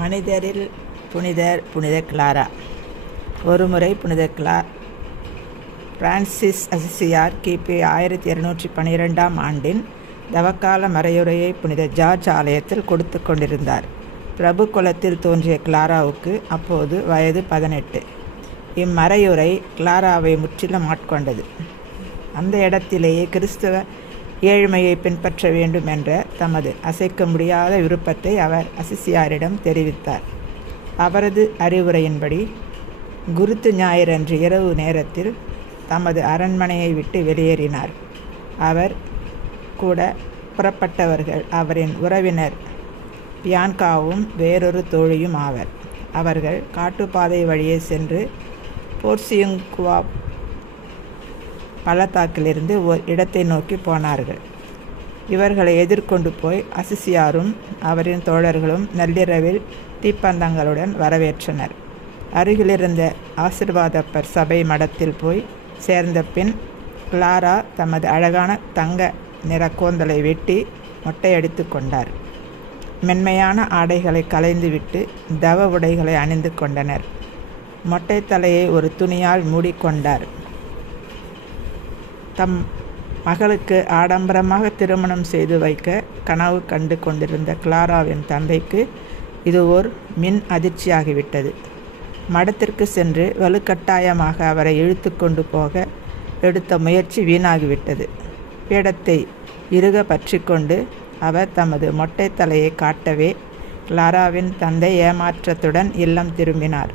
மனிதரில் புனிதர் புனித கிளாரா. ஒருமுறை புனித கிளா பிரான்சிஸ் அசிசியார் கிபி ஆயிரத்தி இருநூற்றி பன்னிரெண்டாம் ஆண்டின் தவக்கால மறையுரையை புனித ஜார்ஜ் ஆலயத்தில் கொடுத்து கொண்டிருந்தார். பிரபு குலத்தில் தோன்றிய கிளாராவுக்கு அப்போது வயது பதினெட்டு. இம்மறையுரை கிளாராவை முற்றிலும் ஆட்கொண்டது. அந்த இடத்திலேயே கிறிஸ்தவ ஏழ்மையை பின்பற்ற வேண்டும் என்ற தமது அசைக்க முடியாத விருப்பத்தை அவர் அசிசியாரிடம் தெரிவித்தார். அவரது அறிவுரையின்படி குருத்து ஞாயிறன்று இரவு நேரத்தில் தமது அரண்மனையை விட்டு வெளியேறினார். அவர் கூட புறப்பட்டவர்கள் அவரின் உறவினர் பியான்காவும் வேறொரு தோழியும் ஆவர். அவர்கள் காட்டுப்பாதை வழியே சென்று போர்சியுங்குவா பள்ளத்தாக்கிலிருந்து ஓர் இடத்தை நோக்கி போனார்கள். இவர்களை எதிர்கொண்டு போய் அசிசியாரும் அவரின் தோழர்களும் நள்ளிரவில் தீப்பந்தங்களுடன் வரவேற்றனர். அருகிலிருந்த ஆசிர்வாதப்பர் சபை மடத்தில் போய் சேர்ந்த பின் கிளாரா தமது அழகான தங்க நிற கூந்தலை வெட்டி மொட்டையடித்து கொண்டார். மென்மையான ஆடைகளை களைந்துவிட்டு தவ உடைகளை அணிந்து கொண்டனர். மொட்டை தலையை ஒரு துணியால் மூடிக்கொண்டார். தம் மகளுக்கு ஆடம்பரமாக திருமணம் செய்து வைக்க கனவு கண்டு கொண்டிருந்த கிளாராவின் தந்தைக்கு இது ஓர் மின் அதிர்ச்சியாகிவிட்டது. மடத்திற்கு சென்று வலுக்கட்டாயமாக அவரை இழுத்து கொண்டு போக எடுத்த முயற்சி வீணாகிவிட்டது. பீடத்தை இறுக பற்றி கொண்டு அவர் தமது மொட்டை தலையை காட்டவே கிளாராவின் தந்தை ஏமாற்றத்துடன் இல்லம் திரும்பினார்.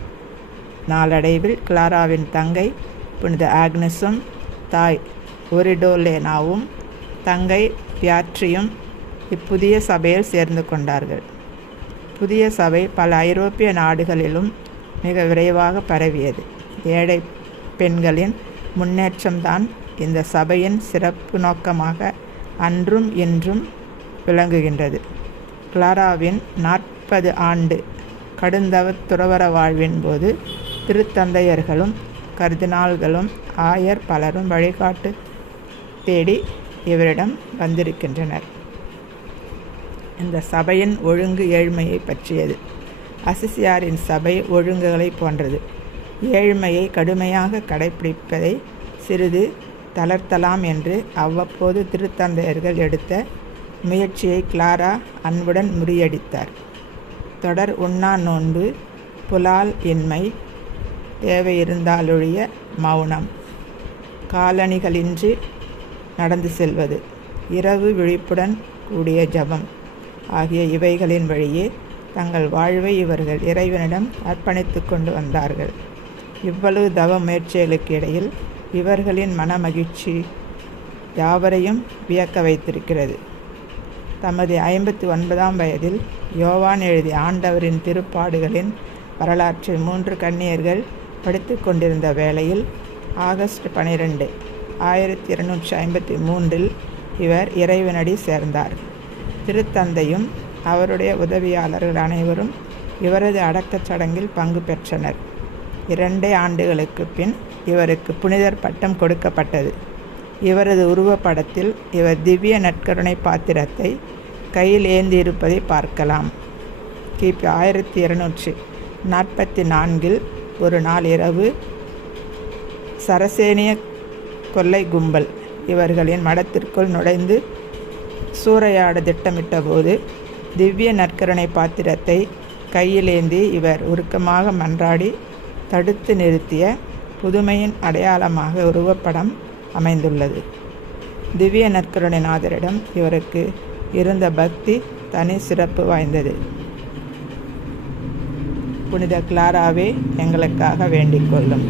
நாளடைவில் கிளாராவின் தங்கை புனித ஆக்னஸும் தாய் ஒரிடோலேனாவும் தங்கை பியாட்ரியும் இப்புதிய சபையில் சேர்ந்து கொண்டார்கள். புதிய சபை பல ஐரோப்பிய நாடுகளிலும் மிக விரைவாக பரவியது. ஏழை பெண்களின் முன்னேற்றம்தான் இந்த சபையின் சிறப்பு நோக்கமாக அன்றும் இன்றும் விளங்குகின்றது. கிளாராவின் நாற்பது ஆண்டு கடுந்தவ துறவர வாழ்வின் போது திருத்தந்தையர்களும் கர்தினால்களும் ஆயர் பலரும் வழிகாட்டு தேடி இவரிடம் வந்திருக்கின்றனர். இந்த சபையின் ஒழுங்கு ஏழ்மையை பற்றியது. அசிசியாரின் சபை ஒழுங்குகளை போன்றது. ஏழ்மையை கடுமையாக கடைபிடிப்பதை சிறிது தளர்த்தலாம் என்று அவ்வப்போது திருத்தந்தையர்கள் எடுத்த முயற்சியை கிளாரா அன்புடன் முறியடித்தார். தொடர் உண்ணா நோன்பு புலால் இன்மை தேவையிருந்தாலொழிய மௌனம். காலணிகளின்றி நடந்து செல்வது. இரவு விழிப்புடன் கூடிய ஜபம் ஆகிய இவைகளின் வழியே தங்கள் வாழ்வை இவர்கள் இறைவனிடம் அர்ப்பணித்து கொண்டு வந்தார்கள். இவ்வளவு தவ முயற்சிகளுக்கு இடையில் இவர்களின் மனமகிழ்ச்சி யாவரையும் வியக்க வைத்திருக்கிறது. தமது ஐம்பத்தி ஒன்பதாம் வயதில் யோவான் எழுதிய ஆண்டவரின் திருப்பாடுகளின் வரலாற்றை மூன்று கன்னியர்கள் படித்து கொண்டிருந்த வேளையில் ஆகஸ்ட் பனிரெண்டு ஆயிரத்தி இருநூற்றி ஐம்பத்தி மூன்றில் இவர் இறைவனடி சேர்ந்தார். திருத்தந்தையும் அவருடைய உதவியாளர்கள் அனைவரும் இவரது அடக்கச் சடங்கில் பங்கு பெற்றனர். இரண்டே ஆண்டுகளுக்கு பின் இவருக்கு புனிதர் பட்டம் கொடுக்கப்பட்டது. இவரது உருவப்படத்தில் இவர் திவ்ய நற்கருணை பாத்திரத்தை கையில் ஏந்தியிருப்பதை பார்க்கலாம். கிபி ஆயிரத்தி இருநூற்றி நாற்பத்தி நான்கில் ஒரு நாள் இரவு சரசேனிய கொள்ளை கும்பல். இவர்களின் மடத்திற்குள் நுழைந்து சூறையாட திட்டமிட்ட போது திவ்ய நற்கருணை பாத்திரத்தை கையிலேந்தி இவர் உருக்கமாக மன்றாடி தடுத்து நிறுத்திய புதுமையின் அடையாளமாக உருவப்படம் அமைந்துள்ளது. திவ்ய நற்கருணை நாதரிடம் இவருக்கு இருந்த பக்தி தனி சிறப்பு வாய்ந்தது. புனித கிளாராவே எங்களுக்காக வேண்டிக் கொள்ளும்.